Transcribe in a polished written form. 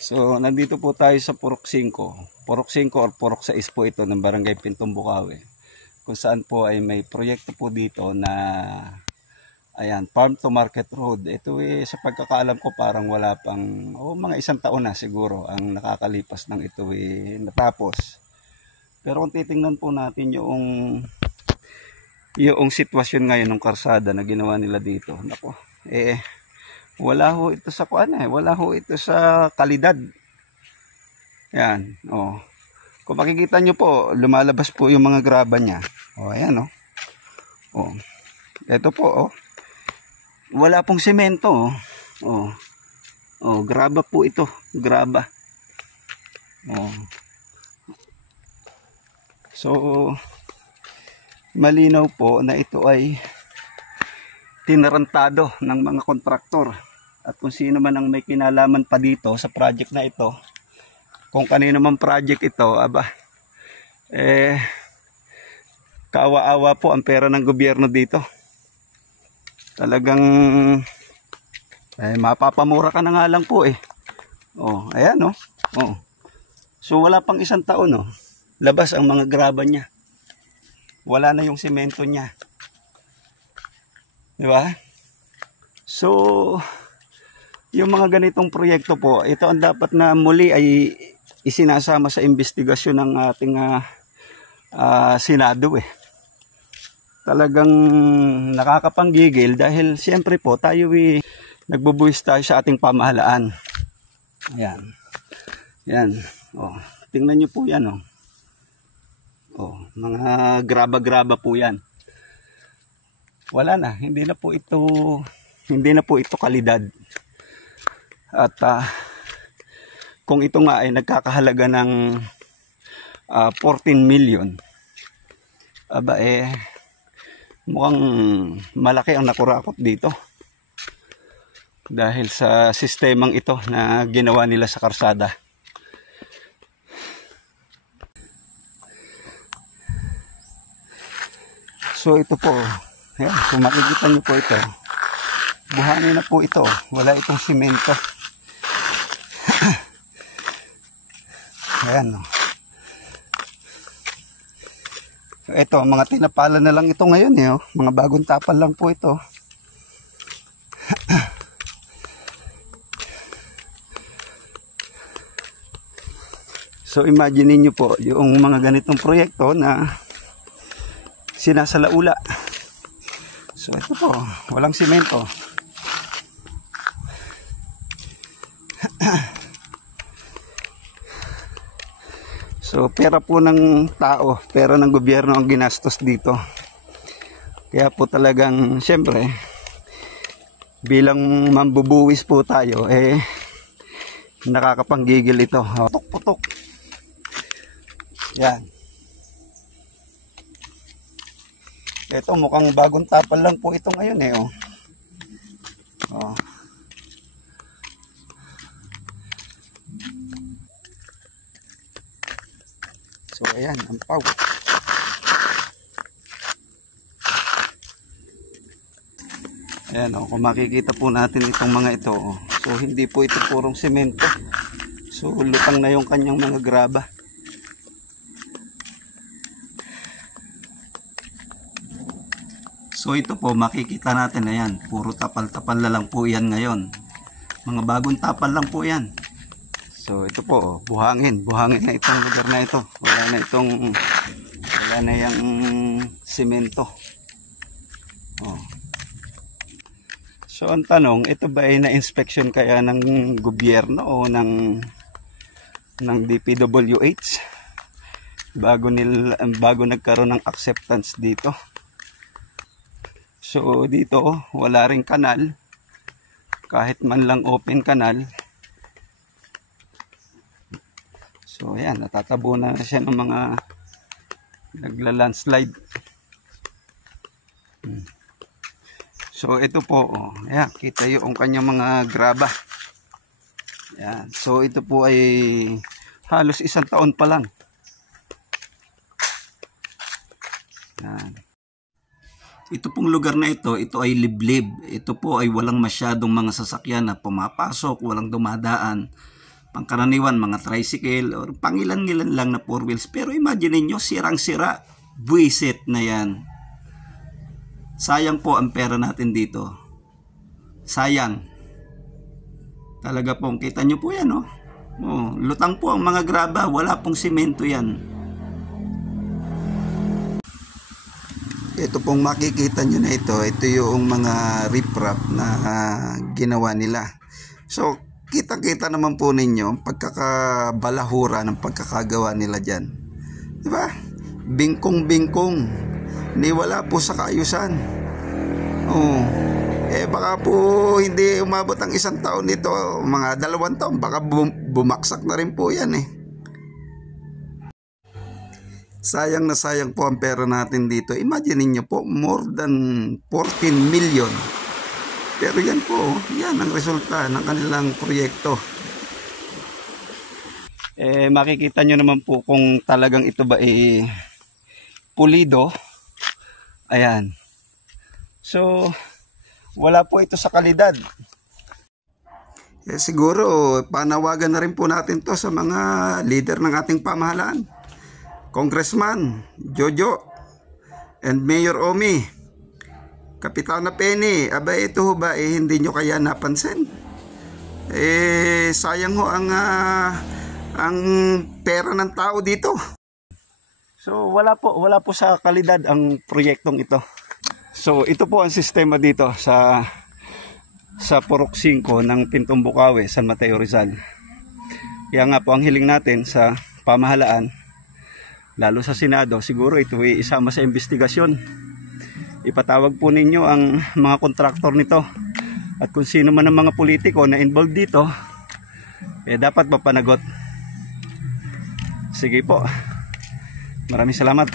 So, nandito po tayo sa Purok 5. Purok 5 or Purok 6 po ito ng Barangay Pintong Bukawi. Kung saan po ay may proyekto po dito na ayan, Farm to Market Road. Ito sa pagkakaalam ko parang wala pang mga isang taon na siguro ang nakakalipas ng ito natapos. Pero kung titingnan po natin yung sitwasyon ngayon ng karsada na ginawa nila dito, nako, wala ho ito sa wala ho ito sa kalidad. Yan, kung makikita nyo po, lumalabas po yung mga graba niya. Ayan, ito po, wala pong semento, graba po ito, graba. So, malinaw po na ito ay tinarantado ng mga kontraktor. At kung sino man ang may kinalaman pa dito sa project na ito, kung kanino man project ito, kaawa-awa po ang pera ng gobyerno dito. Talagang mapapamura ka na nga lang po ayan So wala pang isang taon labas ang mga graba niya. Wala na yung semento niya. Di ba? So yung mga ganitong proyekto po, ito ang dapat na muli ay isinasama sa investigasyon ng ating Senado Talagang nakakapanggigil dahil siyempre po tayo nagbubuwis tayo sa ating pamahalaan. Ayan. Yan. Tingnan niyo po yan mga graba-graba po yan. Wala na, hindi na po ito kalidad. At kung ito nga ay nagkakahalaga ng 14 million, mukhang malaki ang nakurakot dito dahil sa sistemang ito na ginawa nila sa karsada. So ito po, ayan, kung makikita nyo po ito, buhangin na po ito, wala itong simento. Ayan Ito, mga tinapalan na lang ito ngayon mga bagong tapal lang po ito. So imagine niyo po yung mga ganitong proyekto na sinasalaula. So ito po, walang simento. So pera po ng tao, pera ng gobyerno ang ginastos dito. Kaya po talagang siyempre bilang mambubuwis po tayo nakakapanggigil ito. Putok-putok. Yan. Ito mukhang bagong tapal lang po ito ngayon So ayan, ang pau. Ayan kung makikita po natin itong mga ito So hindi po ito purong semento. So lutang na yung kanyang mga graba. So ito po makikita natin, ayan, puro tapal-tapal na lang po yan ngayon. Mga bagong tapal lang po yan. So ito po, buhangin na itong lugar na ito. Wala na yung semento. So ang tanong, ito ba ay na-inspection kaya ng gobyerno o ng DPWH bago nagkaroon ng acceptance dito? So dito wala ring kanal, kahit man lang open kanal. So ayan, natatabunan na siya ng mga nagla-landslide. So ito po, ayan, kita yung kanyang mga graba. Ayan, so ito po ay halos isang taon pa lang. Ayan. Ito pong lugar na ito ay liblib. Ito po ay walang masyadong mga sasakyan na pumapasok, walang dumadaan. pangkaraniwan mga tricycle or pangilan-ngilan lang na 4 wheels. Pero imagine niyo, sirang-sira, buwisit na yan. Sayang po ang pera natin dito. Sayang. Talaga pong, kita nyo po yan, oh. Oh, lutang po ang mga graba, wala pong simento yan. Ito pong makikita nyo na ito yung mga riprap na ginawa nila. So, kita-kita naman po ninyo ang pagkakabalahura ng pagkakagawa nila dyan. Diba? Bingkong-bingkong. Ni wala po sa kaayusan. Oh. Baka po hindi umabot ang 1 taon nito, mga 2 taon, baka bumaksak na rin po yan eh. Sayang na sayang po ang pera natin dito. Imagine niyo po, more than 14 million. Pero yan po, yan ang resulta ng kanilang proyekto. Makikita nyo naman po kung talagang ito ba pulido. Ayan. So, wala po ito sa kalidad. Siguro, panawagan na rin po natin to sa mga leader ng ating pamahalaan. Congressman Jojo and Mayor Omi, Kapitana Penny, abay ito ho ba hindi nyo kaya napansin? Sayang ho ang pera ng tao dito. So wala po sa kalidad ang proyektong ito. So ito po ang sistema dito sa Purok 5 ng Pintong Bukawi, San Mateo, Rizal. Kaya nga po ang hiling natin sa pamahalaan, lalo sa Senado, siguro ito ay isama sa investigasyon. Ipatawag po ninyo ang mga kontraktor nito at kung sino man ang mga politiko na involved dito, dapat mapanagot. Sige po, maraming salamat.